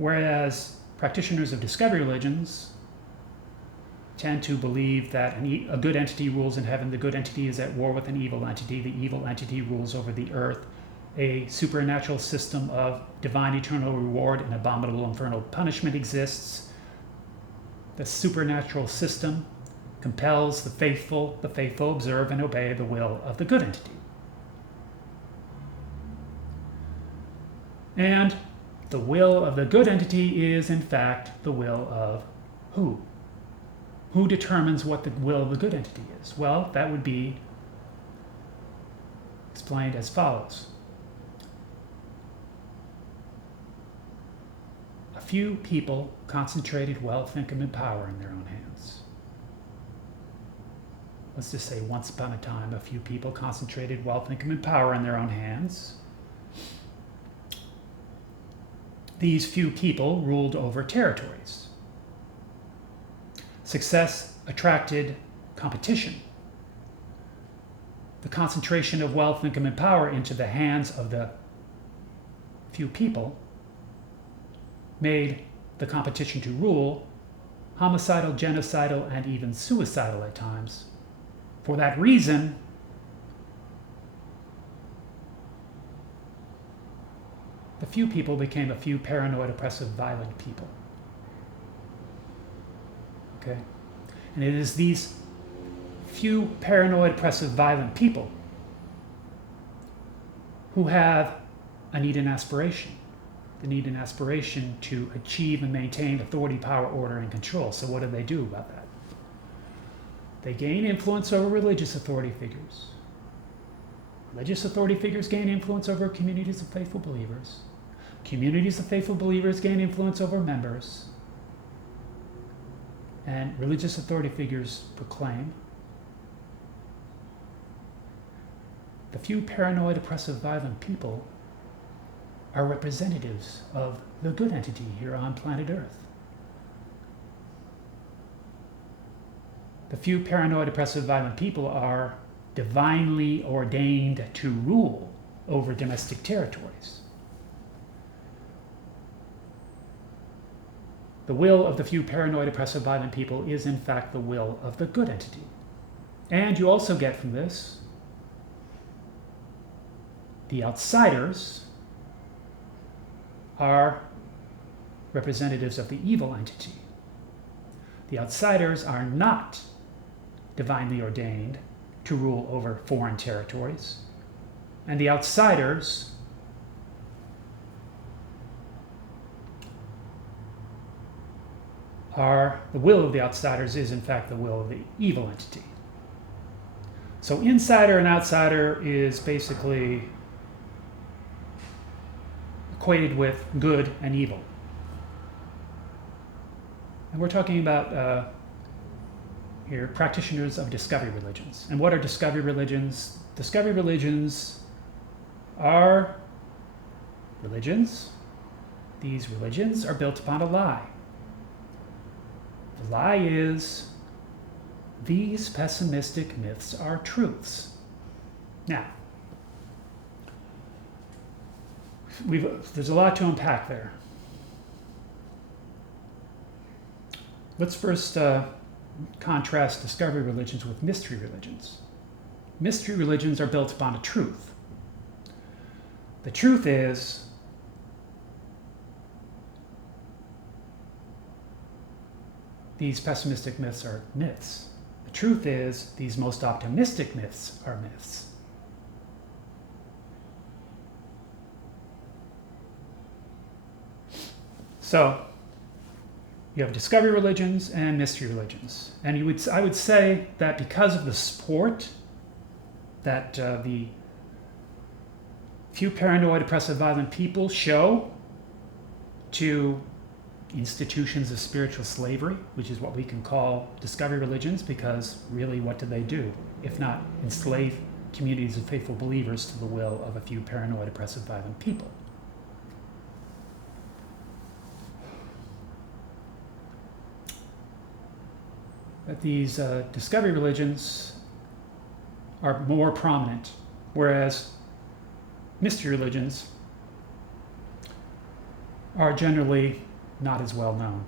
Whereas practitioners of discovery religions tend to believe that a good entity rules in heaven, the good entity is at war with an evil entity, the evil entity rules over the earth, a supernatural system of divine eternal reward and abominable infernal punishment exists. The supernatural system compels the faithful observe and obey the will of the good entity. And the will of the good entity is, in fact, the will of who? Who determines what the will of the good entity is? Well, that would be explained as follows. A few people concentrated wealth, income, and power in their own hands. Let's just say once upon a time, a few people concentrated wealth, income, and power in their own hands. These few people ruled over territories. Success attracted competition. The concentration of wealth, income, and power into the hands of the few people made the competition to rule homicidal, genocidal, and even suicidal at times. For that reason, the few people became a few paranoid, oppressive, violent people. Okay? And it is these few paranoid, oppressive, violent people who have a need and aspiration. The need and aspiration to achieve and maintain authority, power, order, and control. So what do they do about that? They gain influence over religious authority figures. Religious authority figures gain influence over communities of faithful believers. Communities of faithful believers gain influence over members. And religious authority figures proclaim. The few paranoid, oppressive, violent people are representatives of the good entity here on planet Earth. The few paranoid, oppressive, violent people are divinely ordained to rule over domestic territories. The will of the few paranoid, oppressive, violent people is in fact the will of the good entity. And you also get from this the outsiders are representatives of the evil entity. The outsiders are not divinely ordained to rule over foreign territories. And the outsiders the will of the outsiders is in fact the will of the evil entity. So insider and outsider is basically equated with good and evil. And we're talking about here practitioners of discovery religions. And what are discovery religions? Discovery religions are religions. These religions are built upon a lie. The lie is these pessimistic myths are truths. Now, there's a lot to unpack there. Let's first contrast discovery religions with mystery religions. Mystery religions are built upon a truth. The truth is these pessimistic myths are myths. The truth is these most optimistic myths are myths. So, you have discovery religions and mystery religions. And I would say that because of the support that the few paranoid, oppressive, violent people show to institutions of spiritual slavery, which is what we can call discovery religions, because really what do they do if not enslave communities of faithful believers to the will of a few paranoid, oppressive, violent people? That these discovery religions are more prominent, whereas mystery religions are generally not as well known.